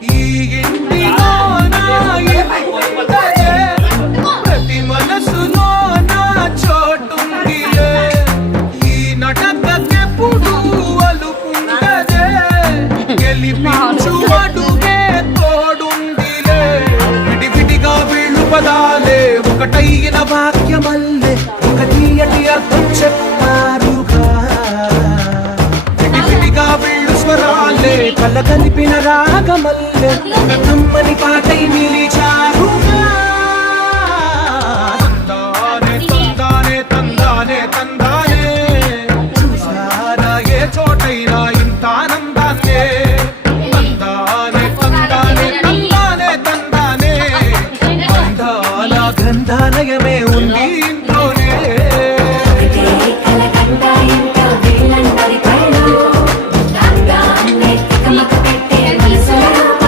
ఈ ఇంటిలో నా ఇల్లుందలే, ప్రతి మనసులో నా చోటుందిలే, ఈ నటకెప్పుడు అలుపుండదే, గెలిపించు అడుగే తోడుందిలే, విడివిడిగా వీళ్ళు పదాలే ఒకటైన వాక్యమల్లే ఒక తీయటి అర్థం చెప్పారుగా, విడివిడిగా వీళ్ళు స్వరాలే కల కలిపిన రాగమల్లే